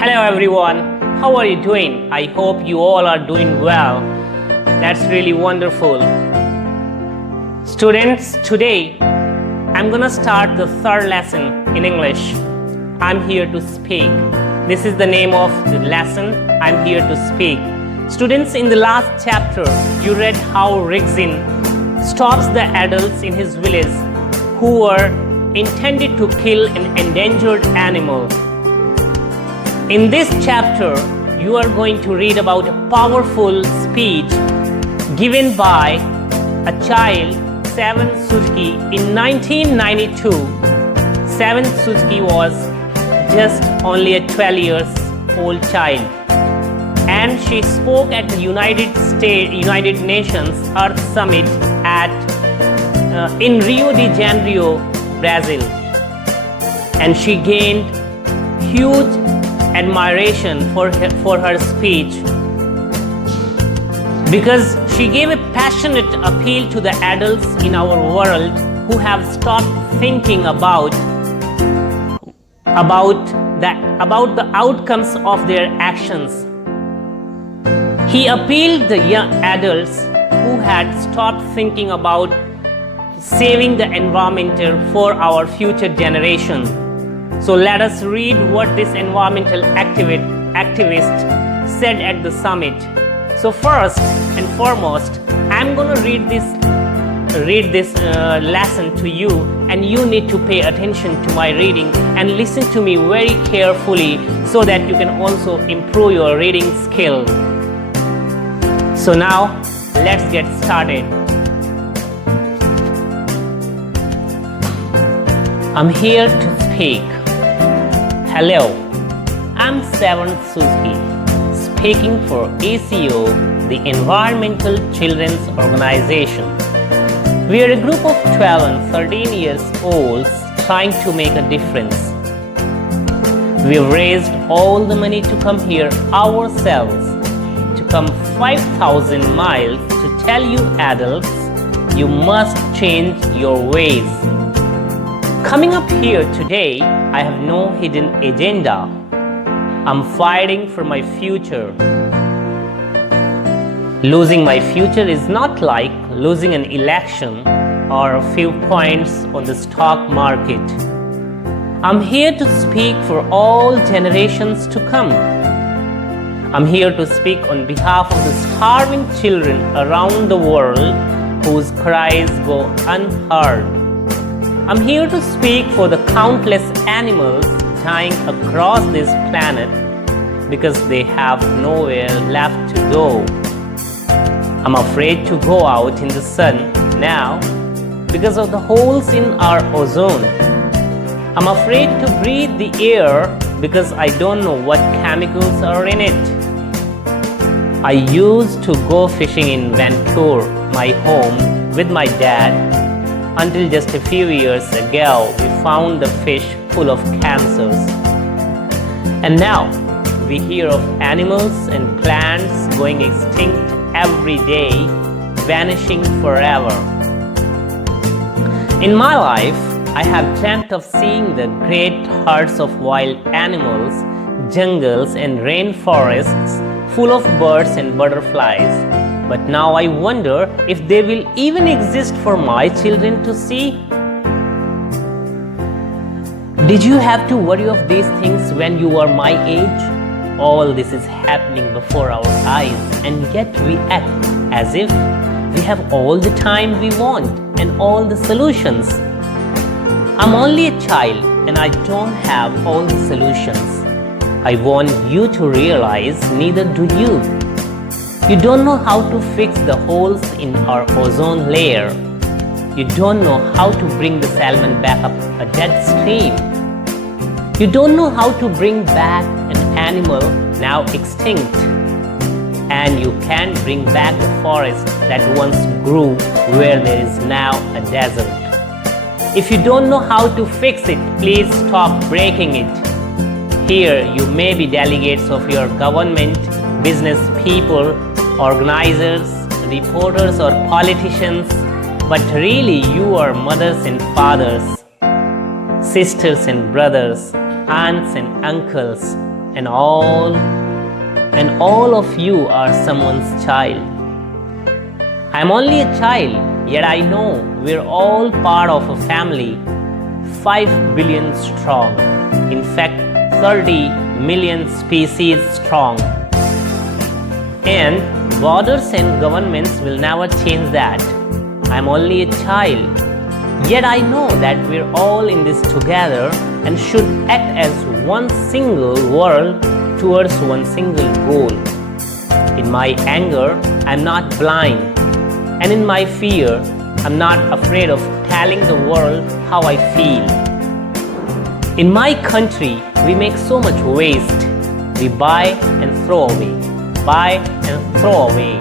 Hello everyone, how are you doing? I hope you all are doing well. That's really wonderful. Students, today I'm gonna start the third lesson in English. I'm here to speak. This is the name of the lesson, I'm here to speak. Students, in the last chapter, you read how Rigzin stops the adults in his village who were intended to kill an endangered animal. In this chapter, you are going to read about a powerful speech given by a child, Severn Suzuki, in 1992. Severn Suzuki was just only a 12 years old child, and she spoke at the United Nations Earth Summit in Rio de Janeiro, Brazil, and she gained huge admiration for her speech because she gave a passionate appeal to the adults in our world who have stopped thinking about the outcomes of their actions. He appealed the young adults who had stopped thinking about saving the environment for our future generation. So let us read what this environmental activist said at the summit. So first and foremost, I'm going to read this lesson to you, and you need to pay attention to my reading and listen to me very carefully so that you can also improve your reading skill. So now let's get started. I'm here to speak. Hello, I'm Severn Suzuki, speaking for ACO, the Environmental Children's Organization. We are a group of 12 and 13 years olds trying to make a difference. We have raised all the money to come here ourselves, to come 5,000 miles to tell you adults, you must change your ways. Coming up here today, I have no hidden agenda. I'm fighting for my future. Losing my future is not like losing an election or a few points on the stock market. I'm here to speak for all generations to come. I'm here to speak on behalf of the starving children around the world whose cries go unheard. I'm here to speak for the countless animals dying across this planet because they have nowhere left to go. I'm afraid to go out in the sun now because of the holes in our ozone. I'm afraid to breathe the air because I don't know what chemicals are in it. I used to go fishing in Vancouver, my home, with my dad. Until just a few years ago, we found the fish full of cancers. And now, we hear of animals and plants going extinct every day, vanishing forever. In my life, I have dreamt of seeing the great herds of wild animals, jungles and rainforests full of birds and butterflies. But now I wonder if they will even exist for my children to see. Did you have to worry of these things when you were my age? All this is happening before our eyes, and yet we act as if we have all the time we want and all the solutions. I'm only a child and I don't have all the solutions. I want you to realize neither do you. You don't know how to fix the holes in our ozone layer. You don't know how to bring the salmon back up a dead stream. You don't know how to bring back an animal now extinct. And you can't bring back the forest that once grew where there is now a desert. If you don't know how to fix it, please stop breaking it. Here you may be delegates of your government, business people, organizers, reporters or politicians, but really you are mothers and fathers, sisters and brothers, aunts and uncles, and all of you are someone's child. I am only a child, yet I know we're all part of a family 5 billion strong. In fact, 30 million species strong. And borders and governments will never change that. I'm only a child, yet I know that we're all in this together and should act as one single world towards one single goal. In my anger, I'm not blind, and in my fear, I'm not afraid of telling the world how I feel. In my country, we make so much waste. We buy and throw away, buy and throw away,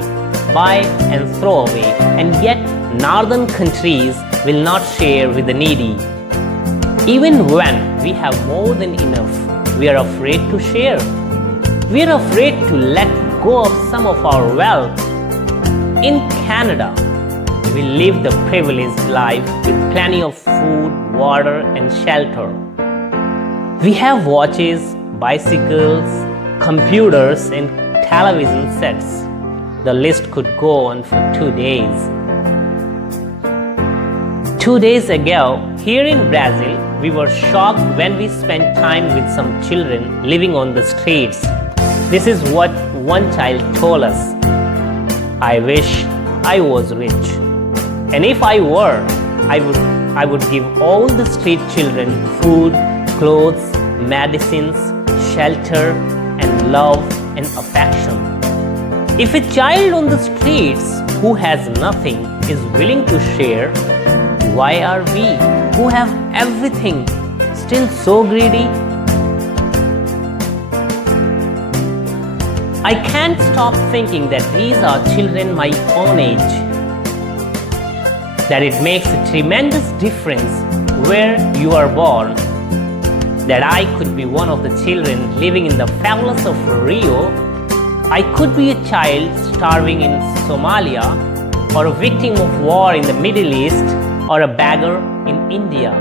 buy and throw away, and yet northern countries will not share with the needy. Even when we have more than enough, we are afraid to share. We are afraid to let go of some of our wealth. In Canada, we live the privileged life with plenty of food, water, and shelter. We have watches, bicycles, computers, and television sets. The list could go on for 2 days. 2 days ago, here in Brazil, we were shocked when we spent time with some children living on the streets. This is what one child told us. I wish I was rich. And if I were, I would give all the street children food, clothes, medicines, shelter, and love and affection. If a child on the streets who has nothing is willing to share, why are we, who have everything, still so greedy? I can't stop thinking that these are children my own age, that it makes a tremendous difference where you are born, that I could be one of the children living in the favelas of Rio. I could be a child starving in Somalia, or a victim of war in the Middle East, or a beggar in India.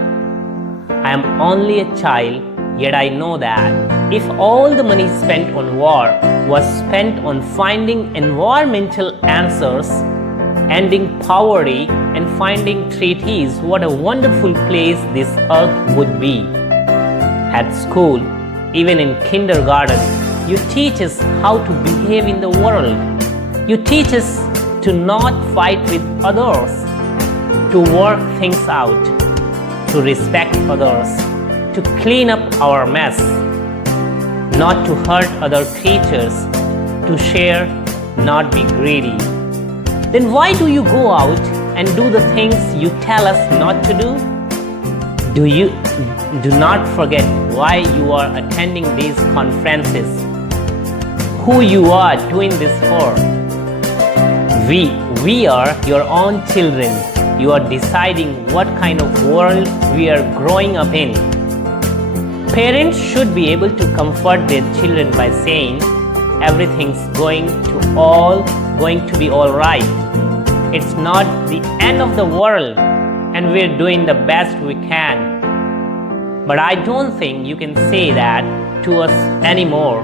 I am only a child, yet I know that if all the money spent on war was spent on finding environmental answers, ending poverty, and finding treaties, what a wonderful place this earth would be. At school, even in kindergarten, you teach us how to behave in the world. You teach us to not fight with others, to work things out, to respect others, to clean up our mess, not to hurt other creatures, to share, not be greedy. Then why do you go out and do the things you tell us not to do? Do not forget why you are attending these conferences, who you are doing this for. We are your own children. You are deciding what kind of world we are growing up in. Parents should be able to comfort their children by saying, everything's going to be all right. It's not the end of the world, and we're doing the best we can. But I don't think you can say that to us anymore.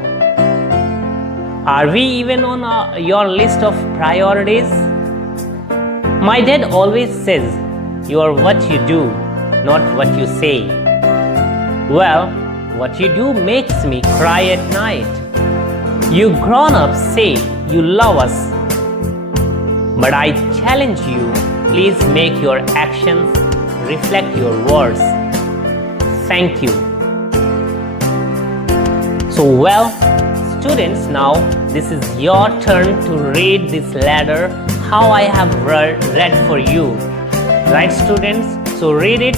Are we even on your list of priorities? My dad always says, you are what you do, not what you say. Well, what you do makes me cry at night. You grown-ups say you love us, but I challenge you, please make your actions reflect your words. Thank you. So well, students, now this is your turn to read this letter how I have read for you. Right, students? So read it.